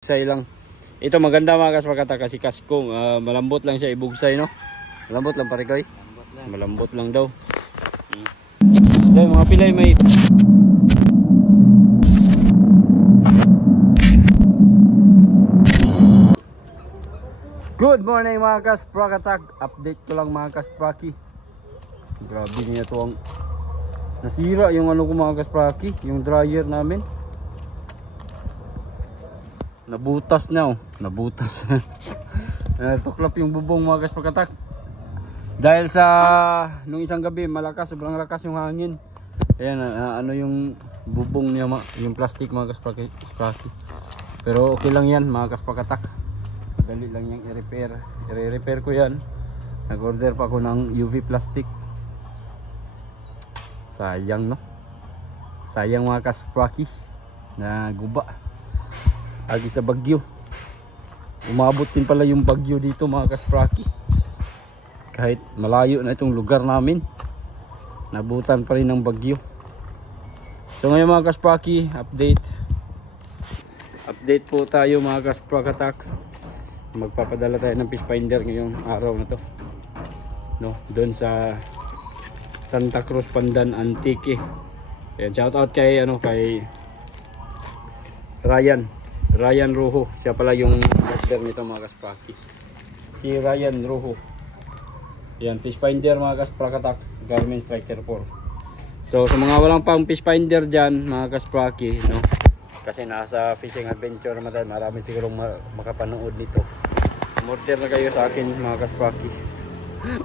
Ibugsay lang. Ito maganda mga kaspakata kasi kaskong malambot lang siya ibugsay, no? Malambot lang pare koy. Malambot lang daw. So mga pilay may Good morning mga kaspakatak. Update ko lang mga kaspraki. Grabe niya to ang nasira yung ano ko mga kaspraki, yung dryer namin. Nabutas na, oh. Nabutas. Tuklap yung bubong mga kaspakatak. Dahil sa nung isang gabi malakas, sobrang lakas yung hangin. Ayan, ano yung bubong niya, yung plastic mga kaspaki. Pero okay lang yan mga kaspakatak. Madali lang yung i-repair. I-repair ko yan. Nag-order pa ako ng UV plastic. Sayang, no? Sayang mga kaspaki na guba. Agi sa bagyo. Umabot din pala yung bagyo dito mga kaspraki. Kahit malayo na itong lugar namin, nabutan pa rin ng bagyo. So ngayon mga kaspraki, update po tayo mga kasprakatak. Magpapadala tayo ng fish finder ngayong araw na to, no? Doon sa Santa Cruz Pandan Antique. Ayan, shout out kay kay Ryan Rojo. Siya pala yung master nito mga kaspraki. Si Ryan Rojo. Yan, fish finder mga kasprakatak, Garmin Striker 4. So sa mga walang pang fish finder dyan mga kaspraki, no? Kasi nasa fishing adventure naman tayo, marami sigurong makapanood nito. Umorder na kayo sa akin mga kaspraki.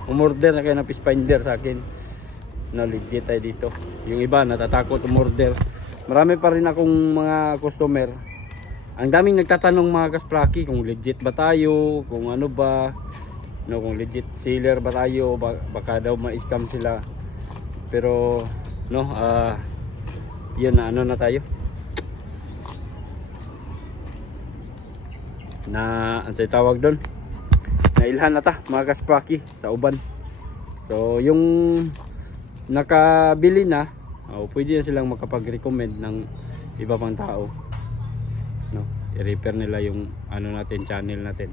Umorder na kayo ng fish finder sa akin. No, legit tayo dito. Yung iba natatakot umorder. Marami pa rin akong mga customer. Ang daming nagtatanong mga kaspraki kung legit ba tayo, kung ano ba, no, kung legit seller ba tayo, baka daw ma-scam sila. Pero no, yun na, ano na tayo, na ang say tawag doon, nailhan na ta mga kaspraki sa uban. So yung nakabili na, pwede na silang makapag-recommend ng iba pang tao, no? I-repair nila yung ano natin, channel natin.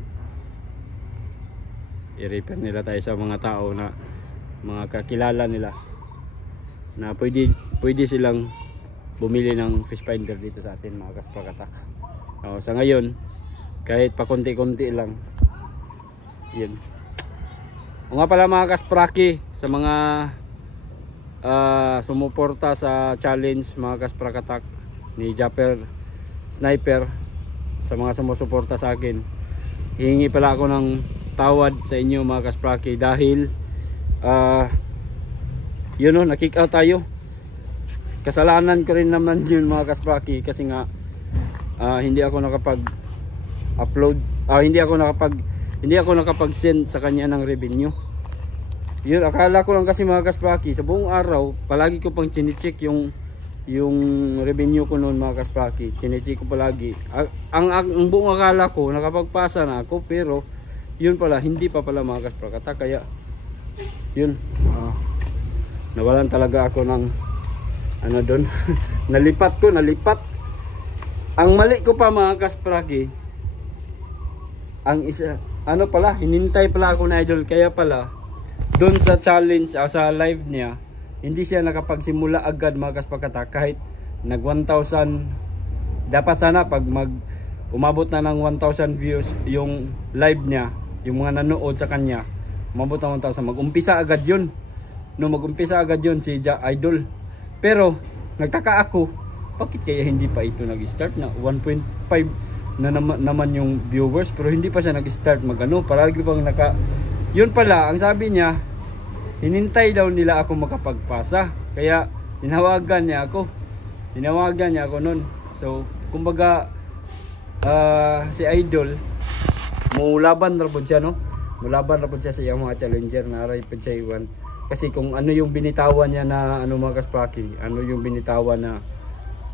I-repair nila tayo sa mga tao na mga kakilala nila na pwede silang bumili ng fish finder dito sa atin mga kaspakatak. Sa ngayon kahit pa konti-konti lang yun. O nga pala mga kaspraki, sa mga sumuporta sa challenge mga kaspakatak ni Japper Sniper, sa mga sumusuporta sa akin, hihingi pala ako ng tawad sa inyo mga kaspraki dahil yun o, na-kick out tayo. Kasalanan ko rin naman yun mga kaspraki kasi nga hindi ako nakapag-upload, hindi ako nakapag-send sa kanya ng revenue. Yun, akala ko lang kasi mga kaspraki, sa buong araw palagi ko pang chine-check yung revenue ko noon mga kaspraki. Chine-check ko palagi. Ang buong akala ko nakapagpasa na ako, pero yun pala hindi pa pala mga kasprakata. Kaya yun, nawalan talaga ako ng ano doon. nalipat. Ang mali ko pa mga kaspraki, ang isa pala, hinintay pala ako na idol. Kaya pala doon sa challenge, sa live niya, hindi siya nakapagsimula agad mga kaspakata. Kahit nag 1,000, dapat sana pag umabot na ng 1,000 views yung live niya, yung mga nanood sa kanya, umabot ng 1,000, mag-umpisa agad yun, no? Mag-umpisa agad yun si Idol. Pero nagtaka ako, bakit kaya hindi pa ito nag-start? Na 1.5 na naman yung viewers, pero hindi pa siya nag-start magano. Palagi bang yun pala ang sabi niya, hinintay daw nila ako makapagpasa. Kaya tinawagan niya ako noon. So kumbaga si Idol mulaban ra pud siya, no? Mulaban ra pud siya sa iyang mga challenger na aray pud siya iwan. Kasi kung ano yung binitawan niya na mga kaspraki, ano yung binitawan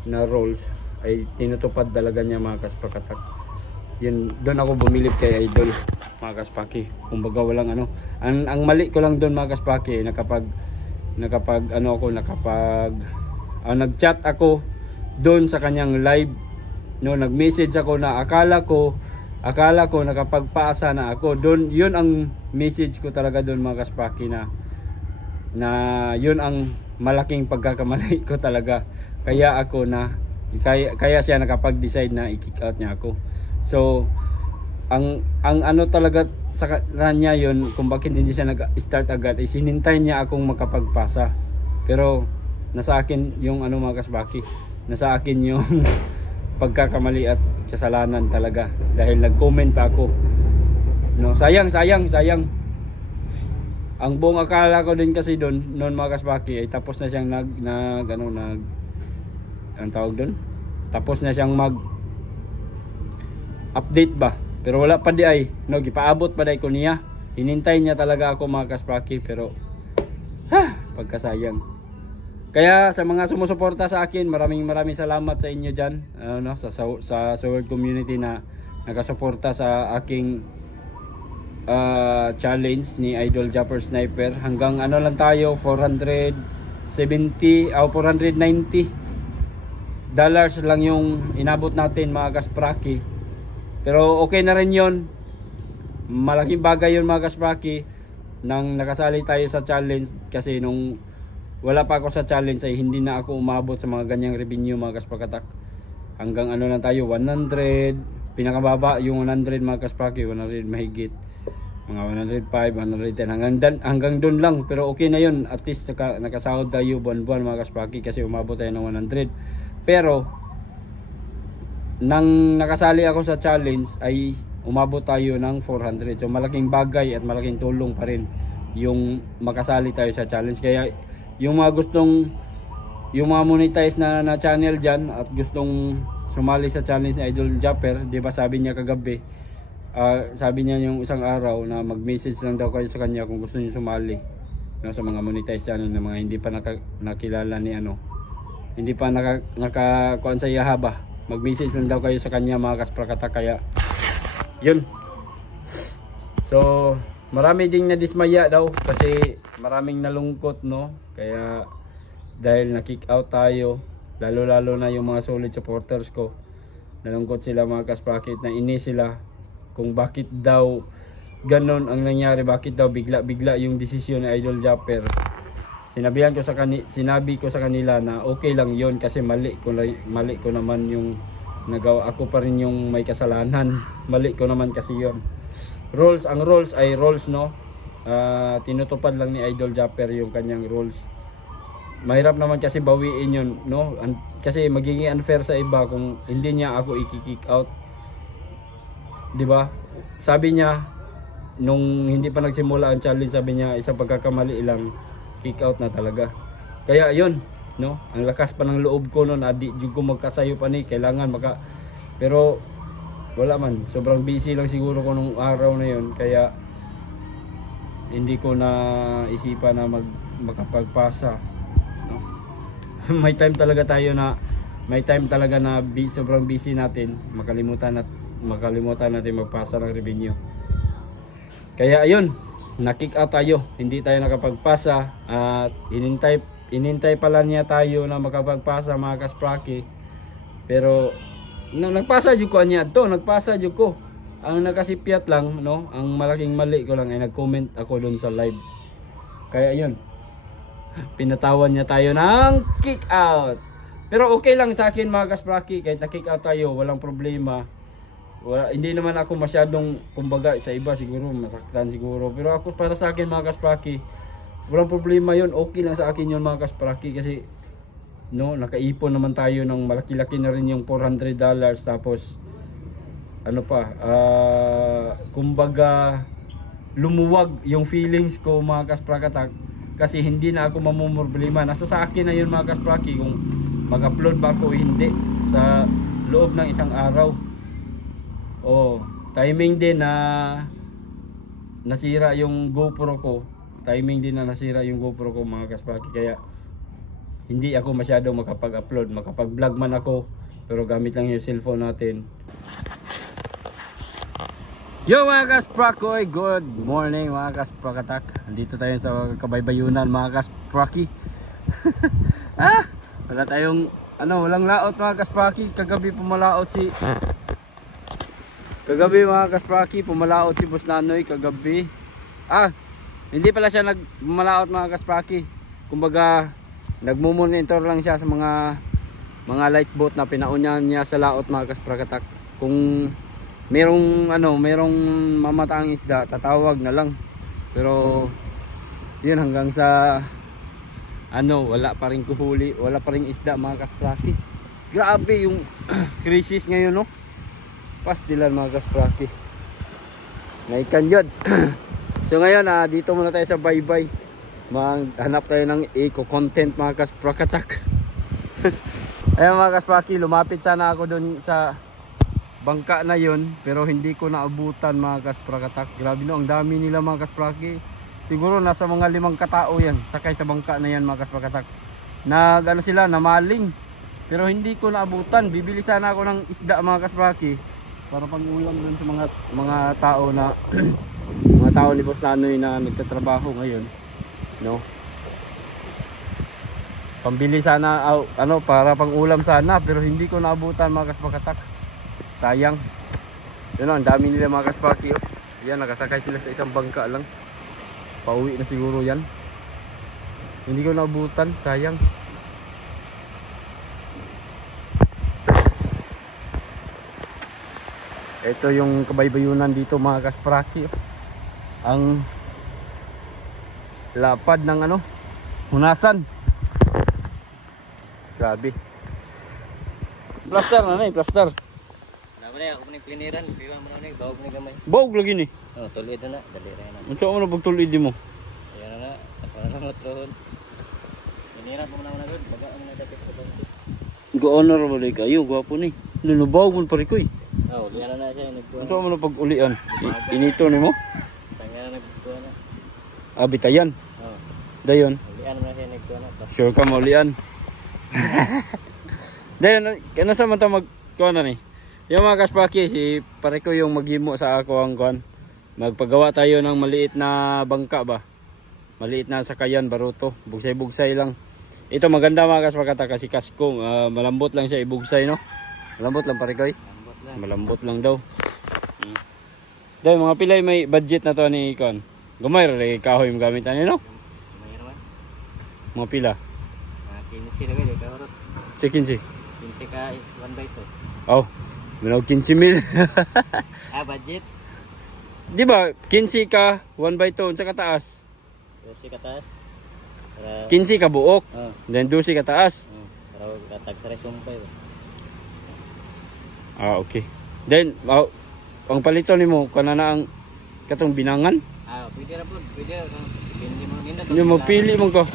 na roles ay tinutupad talaga niya mga kaspakatak. Yun, doon ako bumilib kay Idol mga kaspaki. Kumbaga walang ano, ang mali ko lang doon mga kaspaki, nag-chat ako doon sa kanyang live no, nag-message ako na akala ko nakapagpasa na ako. Doon, yun ang message ko talaga doon mga kaspaki, na yun ang malaking pagkakamali ko talaga. Kaya siya nakapag-decide na i-kick out niya ako. So ang ano talaga sa kanya yun, kung bakit hindi siya nag-start agad, is hinintay niya akong makapagpasa. Pero nasa akin yung ano mga kasbaki, nasa akin yung pagkakamali at kasalanan talaga, dahil nag-comment pa ako, no. Sayang. Ang buong akala ko din kasi doon noon mga kasbaki ay tapos na siyang ang tawag doon, tapos na siyang mag update ba. Pero wala pa di ay, no, gipaabot pa dai ko niya. Hinintay niya talaga ako mga kaspaki, pero pagkasayang. Kaya sa mga sumusuporta sa akin, maraming salamat sa inyo diyan, no, sa Sword community na nakasuporta sa aking challenge ni Idol Japper Sniper. Hanggang ano lang tayo, $490 lang yung inabot natin mga kaspraki. Pero okay na rin yun. Malaking bagay yun mga kaspraki, nang nakasali tayo sa challenge. Kasi nung wala pa ako sa challenge ay hindi na ako umabot sa mga ganyang revenue mga kasprakatak. Hanggang ano lang tayo, 100, pinakababa yung 100 mga kaspraki, 100 mahigit, mga 105, 110, hanggang doon lang. Pero okay na yun, at least nakasahod tayo buwan-buwan mga kaspraki, kasi umabot tayo ng 100. Pero nang nakasali ako sa challenge ay umabot tayo ng 400. So malaking bagay at malaking tulong pa rin yung makasali tayo sa challenge. Kaya yung mga monetize na channel dyan at gustong sumali sa challenge ni Idol Japper, di ba sabi niya kagabi, sabi niya yung isang araw na mag-message lang daw kayo sa kanya kung gusto niyo sumali, no, sa mga monetize channel na mga hindi pa nakilala ni hindi pa nakakuan sa Yahaba. Mag-message lang daw kayo sa kanya mga kasprakata. Kaya yun. So marami ding nadismaya daw kasi maraming nalungkot, no. Kaya dahil na-kick out tayo, lalo na yung mga solid supporters ko, nalungkot sila mga kasprakit, na inis sila kung bakit daw ganon ang nangyari, bakit daw bigla yung desisyon ni Idol Japper. Sinabi ko sa kanila na okay lang yon, kasi mali ko naman yung nagawa. Ako pa rin yung may kasalanan. Mali ko naman kasi yon. Ang rules ay rules, no. Tinutupad lang ni Idol Japper yung kanyang rules. Mahirap naman kasi bawiin yun, no. Kasi magiging unfair sa iba kung hindi niya ako i-kick out, di ba? Sabi niya nung hindi pa nagsimula ang challenge, sabi niya isang pagkakamali lang, kick out na talaga. Kaya yun, no, ang lakas pa ng loob ko noon, adi jud ko magkasayo pa ni kailangan pero wala man, sobrang busy lang siguro ko nung araw na yun, kaya hindi ko na isipan na makapagpasa, no. may time talaga na sobrang busy natin, makalimutan natin magpasa ng revenue. Kaya ayun, na-kick out tayo, hindi tayo nakapagpasa, at inintay pala niya tayo na makapagpasa mga kaspraki. Pero nagpasa jud ko niya to, nagpasa jud ko. Ang nakasipiat lang, no, ang malaking mali ko lang ay nag-comment ako doon sa live. Kaya yun, pinatawan niya tayo ng kick out. Pero okay lang sa akin mga kaspraki, kahit na-kick out tayo, walang problema. Hindi naman ako masyadong, kumbaga sa iba siguro masaktan siguro, pero ako, para sa akin mga kaspraki, walang problema yun. Okay lang sa akin yun mga kaspraki, kasi no, nakaipon naman tayo ng malaki-laki na rin yung $400. Tapos ano pa, kumbaga lumuwag yung feelings ko mga kasprakatak, kasi hindi na ako mamumroblema. Nasa sa akin na yun mga kaspraki kung mag-upload ba ako o hindi sa loob ng isang araw. Timing din na nasira yung GoPro ko. Mga kaspraki, kaya hindi ako masyadong makapag-upload. Makapag-vlog man ako, pero gamit lang yung cellphone natin. Yo mga kasprakoy, good morning mga kasprakatak. Nandito tayo sa Kabaybayunan mga kaspraki. Wala tayong Ano, walang laot mga kaspaki. Kagabi pumalaot si mga kaspaki, pumalaot si Boss Nanoy kagabi. Hindi pala siya nagmalaot mga kaspaki. Kumbaga, nagmumonitor lang siya sa mga light boat na pinaunyan niya sa laot mga kasprakatak. Kung merong mamataang isda, tatawag na lang. Pero yun, hanggang sa wala pa rin kuhuli, wala pa rin isda mga kaspraki. Grabe yung crisis ngayon, no? Pastilan mga kaspraki. Naikan yun. So ngayon, dito muna tayo sa baybay. Maghanap tayo ng eco-content mga kasprakatak. Ayan mga kaspraki, lumapit sana ako dun sa bangka na yun, pero hindi ko naabutan mga kasprakatak. Grabe no, ang dami nila mga kaspraki. Siguro nasa mga 5 katao yan sakay sa bangka na yan mga kasprakatak. Sila, namaling. Pero hindi ko naabutan. Bibili sana ako ng isda mga kaspraki para pang-ulam dun sa mga tao na mga tao ni Boss Nanoy na nagtatrabaho ngayon, no? Pambili sana para pang-ulam sana, pero hindi ko naabutan mga kasprakatak. Sayang. Yun, ang dami nila mga kaspaki. Yan, nakasakay sila sa isang bangka lang. Pauwi na siguro yan. Hindi ko naabutan, sayang. Ito yung kabaybayunan dito mga kaspraki. Ang lapad ng hunasan. Grabe. Plaster na plaster. Ako ni pliniran, pila mo na ni bawog ni gamay. Bawog lagi ni. Tulid na, dali ra na. Unsa mo na pagtulid mo? Ayan na, ako na lang motrohon. Pliniran mo na gud, baga na dapit sa bangko. Go-honor mo dai kayo, gwapo ni. Lulubawog mo pare koy. Ulian na siya nagkuha. Unsa mo na pag-ulian? Inito nimo? Tanga na nagkuha na. Bitayan. Dayon. Ulian na siya nagkuha na. Sure ka maulian. Dayon, kana sa man ta magkuha na ni. Yung mga kaspaki, si pare ko yung maghimo sa ako ang kuan. Magpagawa tayo ng maliit na bangka ba. Maliit na sakayan, baruto. Bugsay-bugsay lang. Ito maganda mga kaspakata kasi kasko. Malambot lang siya ibugsay, no? Malambot lang pare ko. Malambot lang daw. Dahil mga pilay may budget na to ni kuan. Gamay rin kahoy yung gamit ano, no? Gamay naman. Mga pila. 15 lagi ka horot. 15. 15 ka is 1/2. Oh. Manaw 15,000. Budget. Di ba 15 ka 1/2 unsa ka taas? 12 ka taas. 15 ka buok. Then 12 ka taas. Para katag sa resumpay. Okay. Then ang palito nimo kanana ang katong binangan? Pwede ra pud, pwede depende mo ginda. Inyo magpili man ko.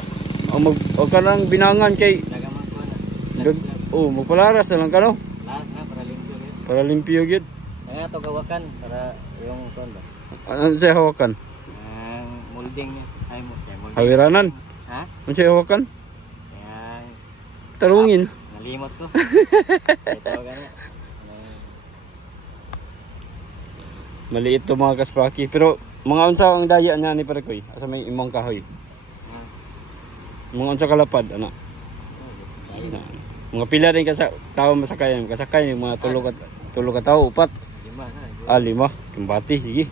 O kanang binangan kay dagamang ko na. magpalaras na lang ka no? Lahat na para limpyo. Para limpyo gyud. Kaya to gawakan para yung kon ba. Ano sa hawakan? Ang molding niya. Ay mo, molding. Hawiranan. Ha? Ano sa hawakan? Kaya Tarungin. nalimot ko. Ito gani. Maliit to mga kaspaki, pero mga unsa ang daya niya ni pare koy? Asa may imong kahoy? Mga unsa kalapad ana? Mga pila rin ka sa tao masakayan, kasakay mga tulo ka tao, 4. 5 na. 5, kumbati sige.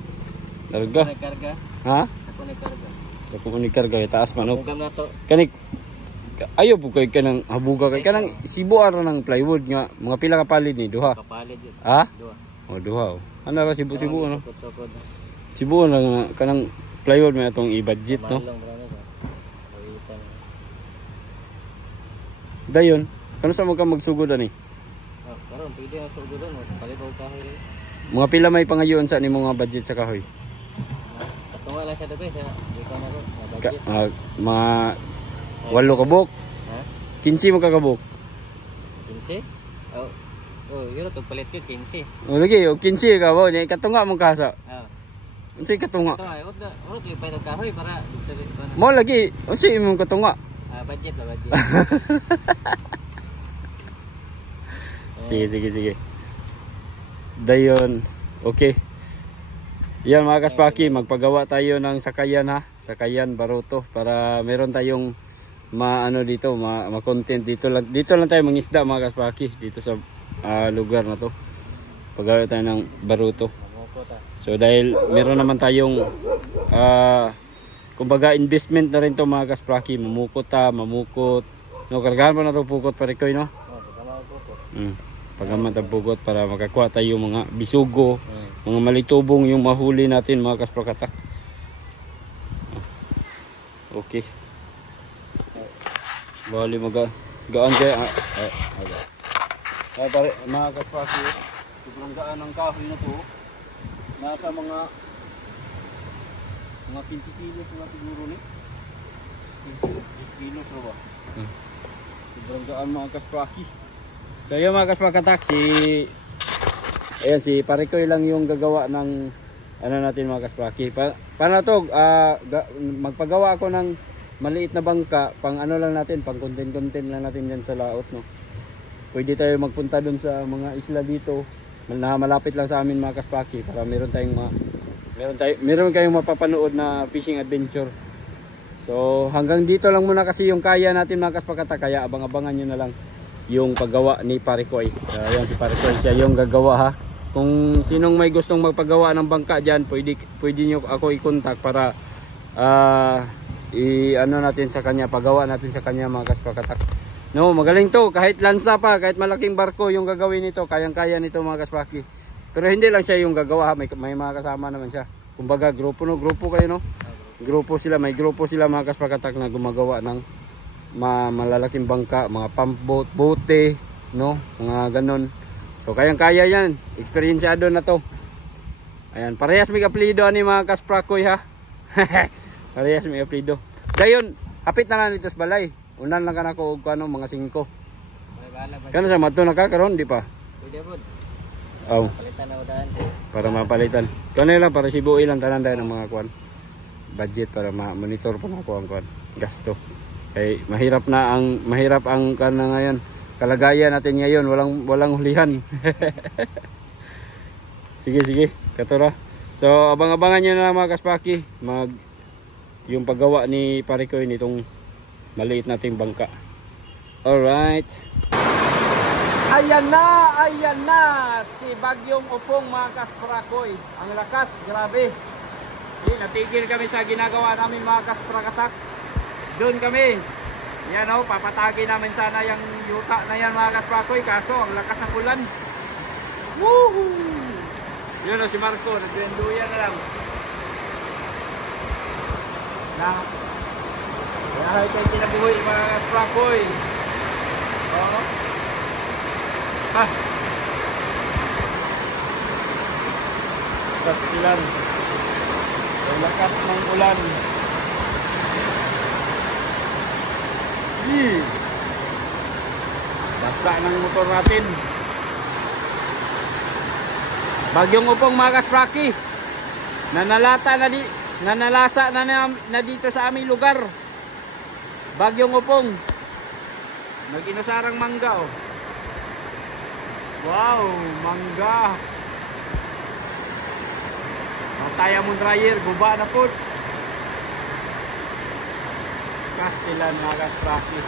Larga. Ako nagkarga. Ha? Ako nagkarga. Ako unikarga taas man og. Hugam na to. Kanik ayo po kay kanang habuga kay kanang sibuan ra ng plywood nga mga pila ka palid ni duha. Kapalit yun. Ha? Duha. Duha. Ano ra sibu ano? Sukod-sukod na. Sibu lang kanang plywood may atong i-budget no. Malong bro na sa. Kawitan. Dayon, kano sa mo ka magsugod ani? Karon pwede na sugod doon, palibaw kahoy. Mga pila may pangayon sa nimo nga budget sa kahoy? Katunga lang siya dabe siya. Di ko na ro, budget. Mga 8 ka buok. Ha? 15 mo ka kabuk. 15? Yun to palit yun 15. Lagi, 15 ka ba? Ni katunga mo kasa. Unsay katunga? Ito ay urot li pa kahoy para Mo lagi, unsay imong katunga? Budget la budget. Sige. Dayon, okay. Yan mga kaspaki, magpagawa tayo ng sakayan ha. Sakayan baruto para meron tayong maano dito, ma-content dito lang tayo mangisda mga kaspaki dito sa lugar na to. Paggawa tayo ng baruto. So dahil meron naman tayong kumbaga investment na rin to mga kaspaki, mamukot. No, kargahan pa na to pukot Parikoy, no? Pagaman ang pukot para makakuha tayo mga bisugo, mga malitubong yung mahuli natin mga kasprakatak. Okay. Bali gaan kaya pare mga kaspaki, sobrang gaan ng kahoy na to. Nasa mga 15 kilos na siguro ni. 15 kilos na ba? Sobrang gaan mga kaspaki. So yun mga kaspakatak, si Parikoy lang yung gagawa ng ano natin mga kaspaki. Paano to? Magpagawa ako ng maliit na bangka, pang ano lang natin, pang content lang natin dyan sa laot, no? Pwede tayo magpunta dun sa mga isla dito na malapit lang sa amin mga kaspaki, para meron kayong mapapanood na fishing adventure. So hanggang dito lang muna kasi yung kaya natin mga kaspakata, kaya abang-abangan nyo na lang yung paggawa ni Parikoy. Ayan si Parikoy, siya yung gagawa ha. Kung sinong may gustong magpagawa ng bangka dyan, pwede nyo ako i-contact para ano natin sa kanya, pagawa natin sa kanya mga kaspakatak. No, magaling to, kahit lansa pa, kahit malaking barko yung gagawin nito, kayang-kaya nito mga kaspaki. Pero hindi lang siya yung gagawa, may mga kasama naman siya. Kumbaga grupo kayo, no? May grupo sila mga kaspakatak na gumagawa ng malalaking bangka, mga pump boat, bote, no? Mga ganon. So kayang-kaya yan, eksperyensyado na to. Ayan, parehas may apelido ani mga kasprakoy ha. Parehas may apelido. Dayon, hapit na lang dito sa balay. Unan lang ka na ko ano, mga 5. Kano sa mato na ka karon di pa? Pwede po. Oh. Palitan na udahan. Para mapalitan. Kano lang para sibuin lang tanan dahil ng mga kuan. Budget para ma-monitor pa na ko ang kuan. Gasto. Mahirap ang kana ngayon. Kalagayan natin ngayon, walang hulihan. Sige, katura. So abang-abangan niyo na mga kaspaki, yung paggawa ni Parikoy nitong maliit nating bangka. Alright. Ayan na si Bagyong Upong mga kasprakoy. Ang lakas, grabe. Natigil kami sa ginagawa namin mga kasprakatak. Doon kami. Yan o, papatagi namin sana yung yuta na yan mga kasprakoy. Kaso ang lakas ng ulan. Woohoo! Yun o si Marco, nagwenduyan na lang. Kaya kayo kinabuhi mga kasprakoy. Oo. Pastilan. Ang lakas ng ulan. Basta ng motor natin. Bagyong Upong mga kaspraki. Nanalasa na dito sa aming lugar. Bagyong Upong. Nag-inusarang mangga oh. Wow, mangga. Mataya mong dryer, guba na po. Kastilan mga kaspraki.